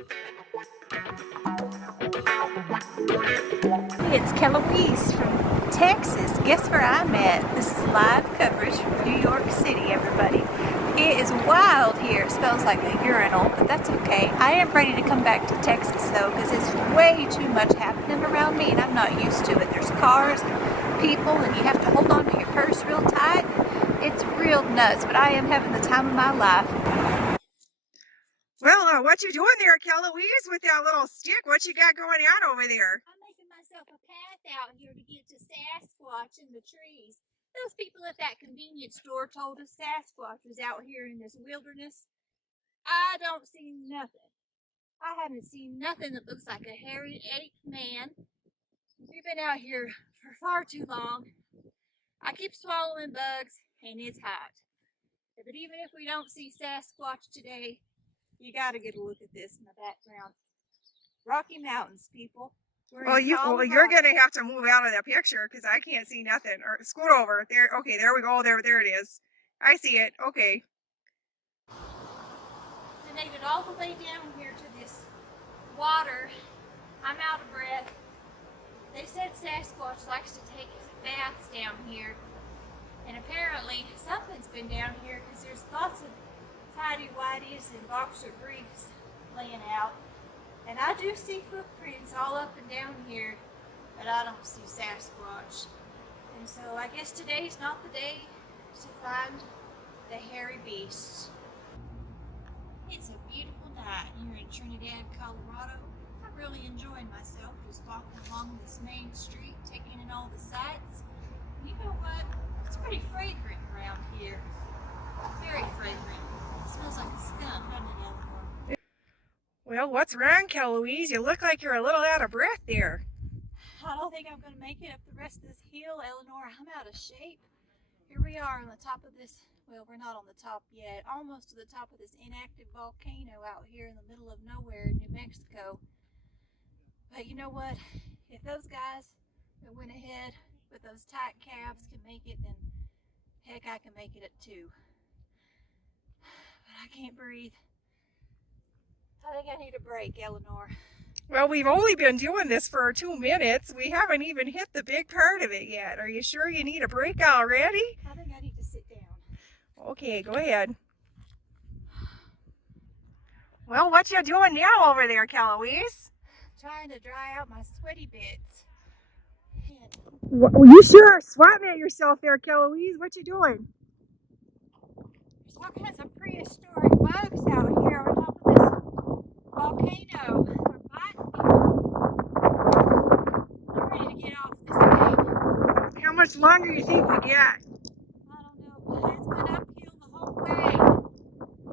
It's Kellouise from Texas. Guess where I'm at? This is live coverage from New York City, everybody. It is wild here. It smells like a urinal, but that's okay. I am ready to come back to Texas though, because it's way too much happening around me and I'm not used to it. There's cars, people, and you have to hold on to your purse real tight. It's real nuts, but I am having the time of my life. Well, what you doing there, Kellouise, with that little stick? What you got going on over there? I'm making myself a path out here to get to Sasquatch in the trees. Those people at that convenience store told us Sasquatch was out here in this wilderness. I don't see nothing. I haven't seen nothing that looks like a hairy ape man. We've been out here for far too long. I keep swallowing bugs, and it's hot. But even if we don't see Sasquatch today, you got to get a look at this in the background. Rocky Mountains, people. Well, you're going to have to move out of that picture because I can't see nothing. Or scoot over. There. Okay, there we go. There it is. I see it. Okay. They made it all the way down here to this water. I'm out of breath. They said Sasquatch likes to take baths down here. And apparently something's been down here because there's lots of tidy-whities and boxer briefs laying out. And I do see footprints all up and down here, but I don't see Sasquatch. And so I guess today's not the day to find the hairy beast. It's a beautiful night here in Trinidad, Colorado. I'm really enjoying myself just walking along this main street, taking in all the sights. You know what? It's pretty fragrant around here. Very fragrant. It smells like a skunk, doesn't it, Eleanor? Well, what's wrong, Kellouise? You look like you're a little out of breath there. I don't think I'm going to make it up the rest of this hill, Eleanor. I'm out of shape. Here we are on the top of this, well, we're not on the top yet, almost to the top of this inactive volcano out here in the middle of nowhere in New Mexico. But you know what? If those guys that went ahead with those tight calves can make it, then heck, I can make it too. But I can't breathe. I think I need a break, Eleanor. Well, we've only been doing this for 2 minutes. We haven't even hit the big part of it yet. Are you sure you need a break already? I think I need to sit down. Okay, go ahead. Well, what you doing now over there, Kellouise? Trying to dry out my sweaty bits. Well, you sure swatting at yourself there, Kellouise? What you doing? There's all kinds of prehistoric bugs out here on top of this volcano. They're biting me. I'm ready to get off this thing. How much longer do you think we got? I don't know, but it's been uphill the whole way.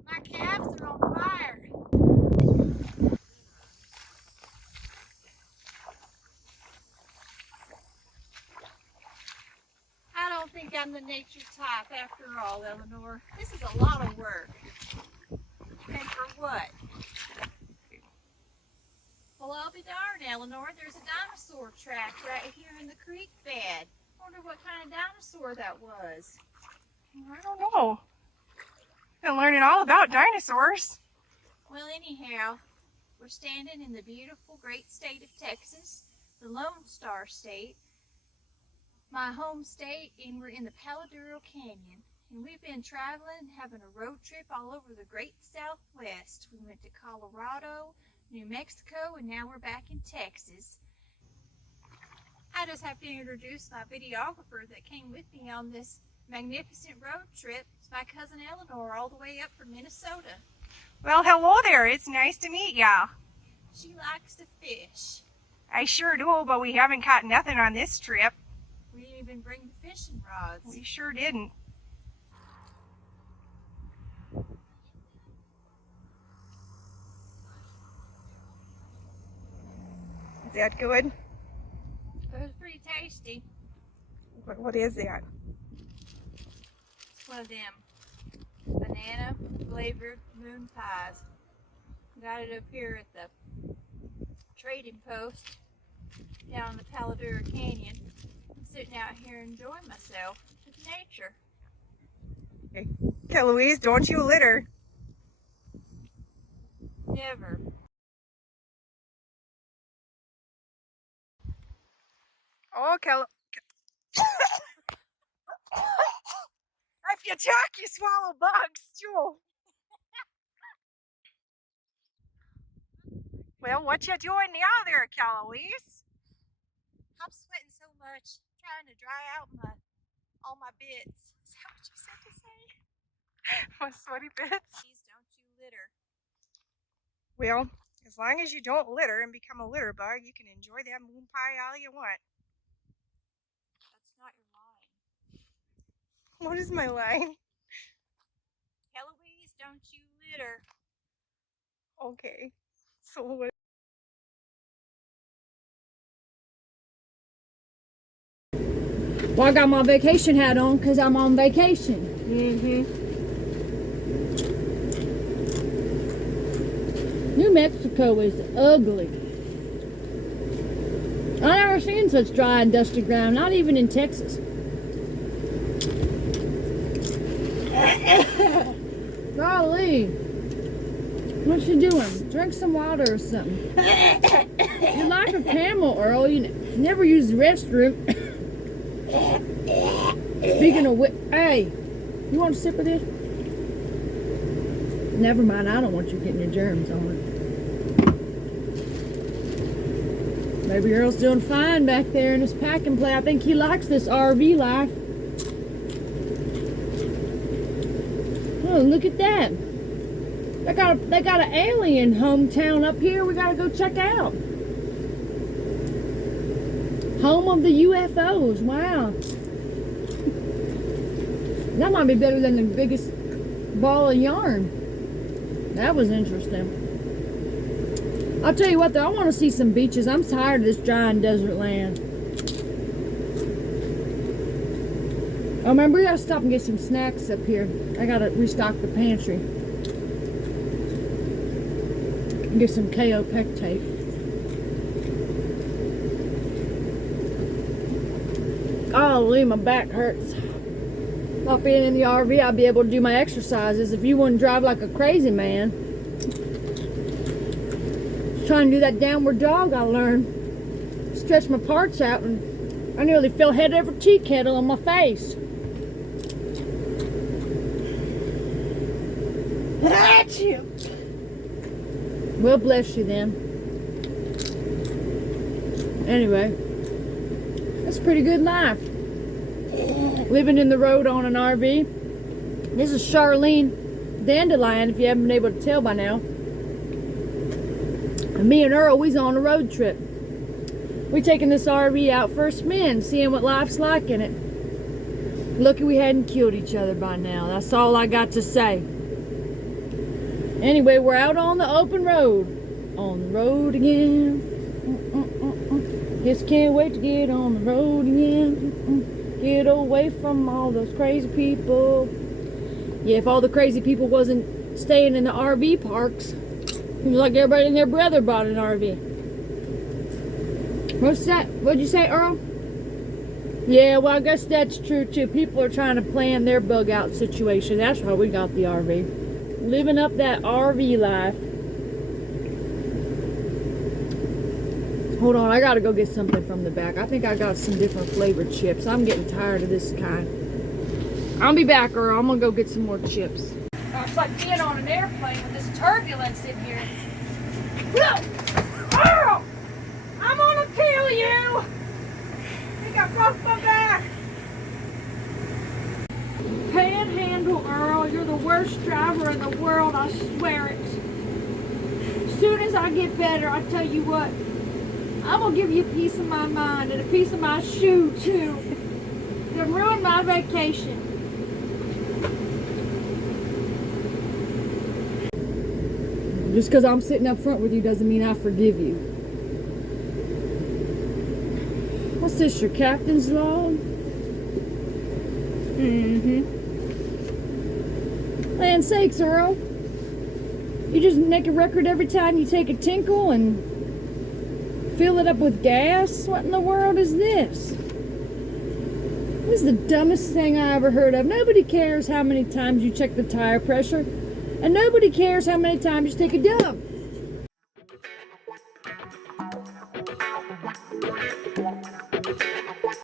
My calves are on fire. I don't think I'm the nature type after all, Eleanor. This is a lot of work. And for what? Well, I'll be darned, Eleanor. There's a dinosaur track right here in the creek bed. I wonder what kind of dinosaur that was. I don't know. I'm learning all about dinosaurs. Well, anyhow, we're standing in the beautiful great state of Texas, the Lone Star State, my home state, and we're in the Paladuro Canyon. And we've been traveling, having a road trip all over the great Southwest. We went to Colorado, New Mexico, and now we're back in Texas. I just have to introduce my videographer that came with me on this magnificent road trip. It's my cousin Eleanor, all the way up from Minnesota. Well, hello there. It's nice to meet ya. She likes to fish. I sure do, but we haven't caught nothing on this trip. We didn't even bring the fishing rods. We sure didn't. Is that good? It was pretty tasty. What is that? It's one of them banana flavored moon pies. Got it up here at the trading post down in the Paladuro Canyon. I'm sitting out here enjoying myself with nature. Okay. Kellouise, don't you litter. Never. Oh, if you talk, you swallow bugs too. Well, what you doing now there, Kellouise? I'm sweating so much, trying to dry out all my bits. Is that what you said to say? My sweaty bits. Please don't you litter. Well, as long as you don't litter and become a litter bug, you can enjoy that moon pie all you want. That's not your line. What is my line? Kellouise, don't you litter. Okay. So what? Well, I got my vacation hat on because I'm on vacation. New Mexico is ugly. I never seen such dry and dusty ground, not even in Texas. Golly. What you doing? Drink some water or something. You're like a camel, Earl. You never use the restroom. Speaking of which, hey, you want a sip of this? Never mind, I don't want you getting your germs on it. Maybe Earl's doing fine back there in his pack and play. I think he likes this RV life. Oh, look at that. They got an alien hometown up here we gotta go check out. Home of the UFOs, wow. That might be better than the biggest ball of yarn. That was interesting. I'll tell you what though, I want to see some beaches. I'm tired of this dry and desert land. Oh, remember, we gotta stop and get some snacks up here. I gotta restock the pantry. Get some KO pectate. Golly, my back hurts. Not being in the RV, I'd be able to do my exercises if you wouldn't drive like a crazy man. Trying to do that downward dog I learned. Stretch my parts out and I nearly fell head over tea kettle on my face. Well, bless you then. Anyway, that's a pretty good life. Living in the road on an RV. This is Charlene Dandelion, if you haven't been able to tell by now. And me and Earl, we's on a road trip. We taking this RV out for a spin, seeing what life's like in it. Lucky we hadn't killed each other by now. That's all I got to say. Anyway, we're out on the open road. On the road again. Just can't wait to get on the road again. Get away from all those crazy people. Yeah, if all the crazy people wasn't staying in the RV parks, it was like everybody and their brother bought an RV. What's that? What'd you say, Earl? Yeah, well, I guess that's true too. People are trying to plan their bug out situation. That's why we got the RV. Living up that RV life. Hold on, I gotta go get something from the back. I think I got some different flavored chips. I'm getting tired of this kind. I'll be back, Earl. I'm gonna go get some more chips. Oh, it's like being on an airplane with this turbulence in here. No! Earl! I'm gonna kill you! I think I broke my back. Panhandle, Earl. You're the worst driver in the world, I swear it. As soon as I get better, I tell you what, I'm gonna give you a piece of my mind and a piece of my shoe too. It'll ruin my vacation. Just because I'm sitting up front with you doesn't mean I forgive you. What's this, your captain's log? Land's sakes, Earl. You just make a record every time you take a tinkle and fill it up with gas? What in the world is this? This is the dumbest thing I ever heard of. Nobody cares how many times you check the tire pressure, and nobody cares how many times you take a dump.